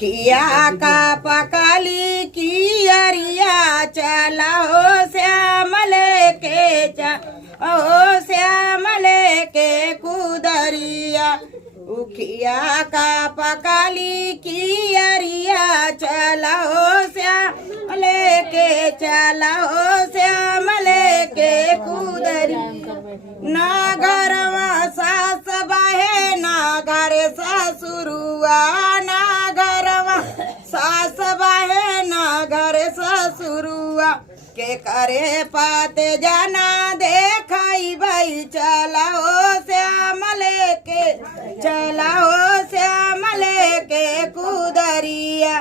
उखिया का पकाली की अरिया चला हो श्याम लेके ओ श्याम लेके कुदरिया। उखिया का पकाली की अरिया चला हो श्याम लेके चला हो श्याम लेके कुदरिया। ना घरवा सास बाहे ना घर ससुरुआ, ना घरवा सास बाहे ना घर ससुरुआ के करे पाते जाना देखाई भाई चला हो श्याम लेके चला हो श्याम लेके कुदरिया।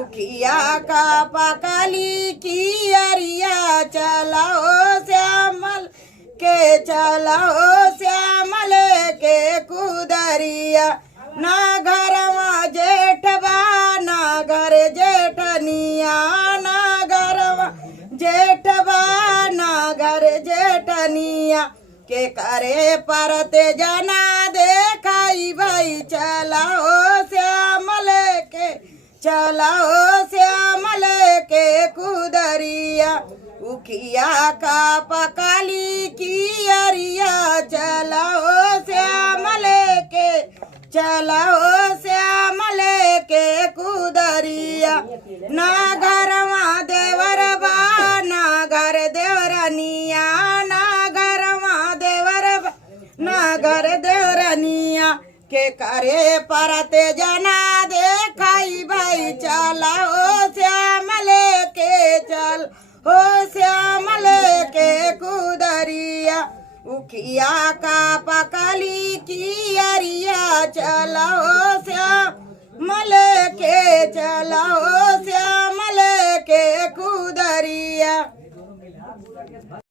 उखिया का पकाली की अरिया चला हो श्याम के चला हो श्याम लेके कुदरिया। ना घरवा जेठबा ना घर जेठनिया, ना घरवा जेठबा ना घर जेठनिया के करे परते जाना देखाई भाई चला हो श्याम लेके चला हो श्याम लेके कुदरिया। उखिया का पकाली की अरिया चला हो श्याम लेके चला हो श्याम लेके कुदरिया। ना घरवा देवर बा ना घर देवरनिया, ना घरवा देवर बा ना घर देवरनिया के करे परते जना देखाई भाई चला हो श्याम लेके चल हो श्याम लेके कुदरिया। उखिया का पकाली की अरिया चला हो श्याम लेके चला हो श्याम लेके कुदरिया।